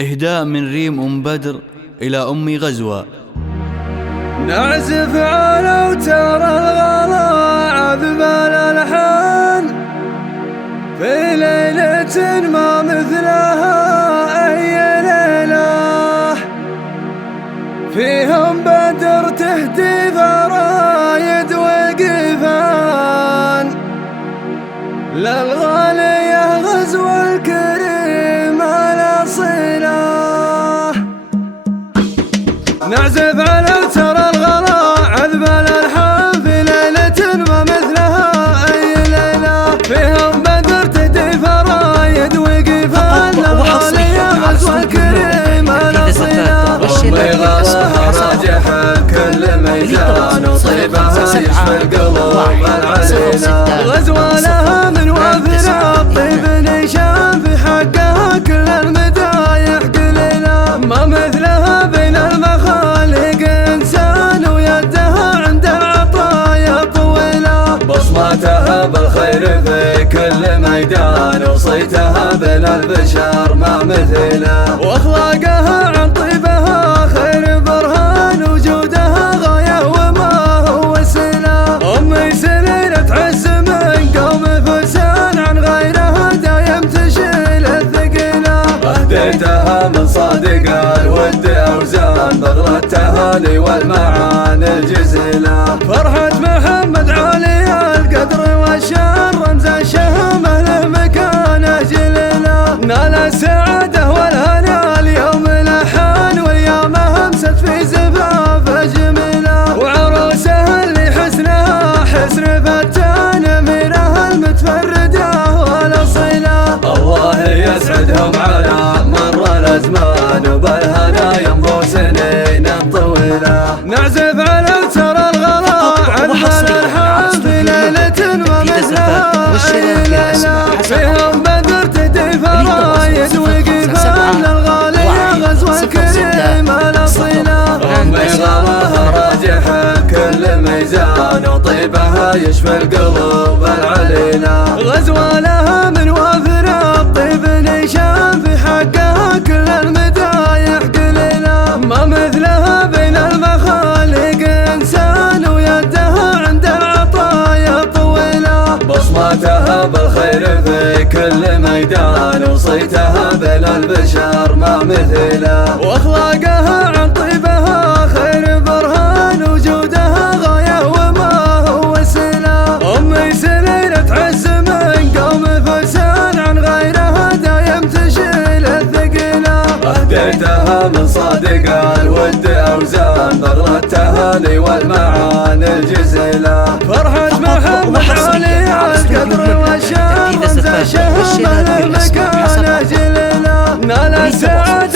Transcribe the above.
إهداء من ريم بدر إلى أم غزوة. نعزف على وتر الغلا عذب الألحان في ليلة ما مثلها أي ليلة، فيهم بدر تهتف رايد وقفان للغالية غزو الكريم الأصيلة. نعزف على وتر الغلا عذب الألحان في ليلة ما مثلها أي ليلة، فيهم بدر تهتف رايد وقفان للغالية غزو الكريم الأصيلة. أمي غلاها راجحة بكل ميزان وطيبها يشفي القلوب العليلة. غزوة لها من وافر الطيب نشان في حقها كل المدايح قليلة، ما مثلها بين المخالق إنسان ويدها عند العطايا طويلة. بصمتها بالخير في كل ميدان وصيتها بين البشر ما مثله، وأخلاقها عن طيبها خير برهان وجودها غاية وما هو وسيلة. أمي سنين تعز من قوم فرسان عن غيرها دايم تشيل الثقيلة. أهديتها من صادق الود أوزان بغل التهاني والمعاني الجزيلة. فرحة محمد عالي القدر والشان رمز الشهامة لمكانه جليلة. نال السعادة والهنا اليوم الأحان وأيامها امست في زفاف جميلة. وعروسها اللي حسنها حسن فتان أميرها المتفردة والأصيلة. الله يسعدهم على مر الأزمان وبالهنا يمضوا سنين طويلة. نعزف على وتر الغلا عذب الألحان في ليلة ما مثلها أي ليلة، فيهم بدر تهتف رايد وقفان للغالية غزو الكريم الأصيلة. أمي غلاها راجحة بكل ميزان وطيبها يشفي القلوب العليلة. غزوة لها من وافر الطيب نشان في حقها كل المدايح قليلة، ما مثلها بين المخالق إنسان ويدها عند العطايا طويلة. بصمتها بالخير في كل ميدان وصيتها بين البشر ما مثله، وأخلاقها عن طيبها خير برهان وجودها غاية وما هو وسيلة. أمي سنين تعز من قوم فرسان عن غيرها دايم تشيل الثقيلة. أهديتها من صادق الود أوزان بغل التهاني والمعاني الجزيلة. فرحة محمد عالي القدر والشان رمز الشهامة لمكانه جليلة. نال السعادة